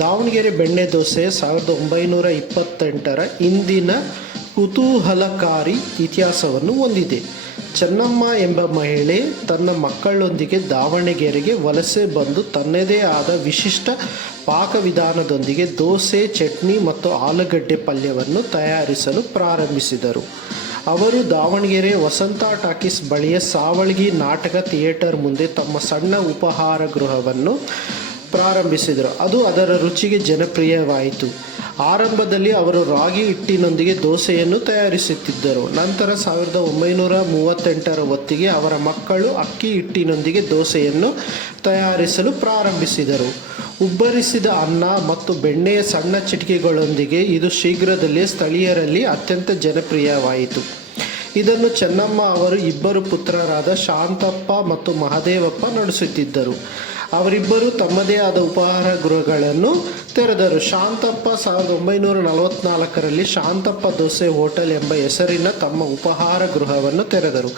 ದಾವಣಗೆರೆ ಬೆಣ್ಣೆ ದೋಸೆ 1928ರ ಇಂದಿನ ಕುತೂಹಲಕಾರಿ ಇತಿಹಾಸವನ್ನು ಹೊಂದಿದೆ. ಚೆನ್ನಮ್ಮ ಎಂಬ ಮಹಿಳೆ ತನ್ನ ಮಕ್ಕಳೊಂದಿಗೆ ದಾವಣಗೆರೆಗೆ ವಲಸೆ ಬಂದು ತನ್ನದೇ ಆದ ವಿಶಿಷ್ಟ ಪಾಕವಿಧಾನದೊಂದಿಗೆ ದೋಸೆ, ಚಟ್ನಿ ಮತ್ತು ಆಲೂಗಡ್ಡೆ ಪಲ್ಯವನ್ನು ತಯಾರಿಸಲು ಪ್ರಾರಂಭಿಸಿದರು. ಅವರು ದಾವಣಗೆರೆ ವಸಂತ ಟಾಕೀಸ್ ಬಳಿಯ ಸಾವಳಗಿ ನಾಟಕ ಥಿಯೇಟರ್ ಮುಂದೆ ತಮ್ಮ ಸಣ್ಣ ಉಪಹಾರ ಗೃಹವನ್ನು ಪ್ರಾರಂಭಿಸಿದರು. ಅದು ಅದರ ರುಚಿಗೆ ಜನಪ್ರಿಯವಾಯಿತು. ಆರಂಭದಲ್ಲಿ ಅವರು ರಾಗಿ ಹಿಟ್ಟಿನೊಂದಿಗೆ ದೋಸೆಯನ್ನು ತಯಾರಿಸುತ್ತಿದ್ದರು. ನಂತರ 1938ರ ಹೊತ್ತಿಗೆ ಅವರ ಮಕ್ಕಳು ಅಕ್ಕಿ ಹಿಟ್ಟಿನೊಂದಿಗೆ ದೋಸೆಯನ್ನು ತಯಾರಿಸಲು ಪ್ರಾರಂಭಿಸಿದರು. ಉಬ್ಬರಿಸಿದ ಅನ್ನ ಮತ್ತು ಬೆಣ್ಣೆಯ ಸಣ್ಣ ಚಿಟಿಕೆಗಳೊಂದಿಗೆ ಇದು ಶೀಘ್ರದಲ್ಲೇ ಸ್ಥಳೀಯರಲ್ಲಿ ಅತ್ಯಂತ ಜನಪ್ರಿಯವಾಯಿತು. ಇದನ್ನು ಚೆನ್ನಮ್ಮ ಅವರು ಇಬ್ಬರು ಪುತ್ರರಾದ ಶಾಂತಪ್ಪ ಮತ್ತು ಮಹದೇವಪ್ಪ ನಡೆಸುತ್ತಿದ್ದರು. ಅವರಿಬ್ಬರು ತಮ್ಮದೇ ಆದ ಉಪಹಾರ ಗೃಹಗಳನ್ನು ತೆರೆದರು. ಶಾಂತಪ್ಪ 1944ರಲ್ಲಿ ಶಾಂತಪ್ಪ ದೋಸೆ ಹೋಟೆಲ್ ಎಂಬ ಹೆಸರಿನ ತಮ್ಮ ಉಪಹಾರ ಗೃಹವನ್ನು ತೆರೆದರು.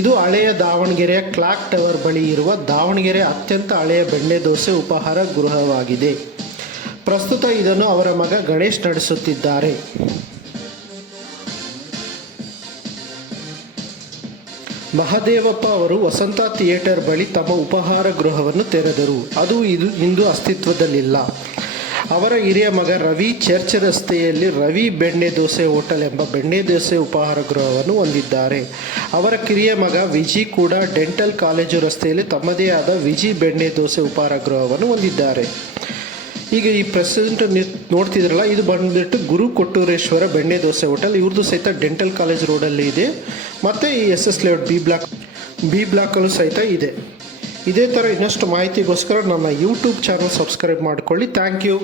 ಇದು ಹಳೆಯ ದಾವಣಗೆರೆಯ ಕ್ಲಾಕ್ ಟವರ್ ಬಳಿ ಇರುವ ದಾವಣಗೆರೆ ಅತ್ಯಂತ ಹಳೆಯ ಬೆಣ್ಣೆ ದೋಸೆ ಉಪಹಾರ ಗೃಹವಾಗಿದೆ. ಪ್ರಸ್ತುತ ಇದನ್ನು ಅವರ ಮಗ ಗಣೇಶ್ ನಡೆಸುತ್ತಿದ್ದಾರೆ. ಮಹದೇವಪ್ಪ ಅವರು ವಸಂತ ಥಿಯೇಟರ್ ಬಳಿ ತಮ್ಮ ಉಪಹಾರ ಗೃಹವನ್ನು ತೆರೆದರು. ಅದು ಇಂದು ಅಸ್ತಿತ್ವದಲ್ಲಿಲ್ಲ. ಅವರ ಹಿರಿಯ ಮಗ ರವಿ ಚರ್ಚ್ ರಸ್ತೆಯಲ್ಲಿ ರವಿ ಬೆಣ್ಣೆ ದೋಸೆ ಹೋಟೆಲ್ ಎಂಬ ಬೆಣ್ಣೆ ದೋಸೆ ಉಪಹಾರ ಗೃಹವನ್ನು ಹೊಂದಿದ್ದಾರೆ. ಅವರ ಕಿರಿಯ ಮಗ ವಿಜಿ ಕೂಡ ಡೆಂಟಲ್ ಕಾಲೇಜು ರಸ್ತೆಯಲ್ಲಿ ತಮ್ಮದೇ ಆದ ವಿಜಿ ಬೆಣ್ಣೆ ದೋಸೆ ಉಪಹಾರ ಗೃಹವನ್ನು ಹೊಂದಿದ್ದಾರೆ. ಈಗ ಈ ಪ್ರೆಸೆಂಟ್ ನೋಡ್ತಿದ್ರಲ್ಲ, ಇದು ಬಂದ್ಬಿಟ್ಟು ಗುರು ಕೊಟ್ಟೂರೇಶ್ವರ ಬೆಣ್ಣೆ ದೋಸೆ ಹೋಟೆಲ್. ಇವ್ರದ್ದು ಸಹಿತ ಡೆಂಟಲ್ ಕಾಲೇಜ್ ರೋಡಲ್ಲಿ ಇದೆ. ಮತ್ತು ಈ SS ಲೇಔಟ್ ಬಿ ಬ್ಲಾಕಲ್ಲೂ ಸಹಿತ ಇದೆ. ಇದೇ ಥರ ಇನ್ನಷ್ಟು ಮಾಹಿತಿಗೋಸ್ಕರ ನಮ್ಮ ಯೂಟ್ಯೂಬ್ ಚಾನಲ್ ಸಬ್ಸ್ಕ್ರೈಬ್ ಮಾಡಿಕೊಳ್ಳಿ. Thank you.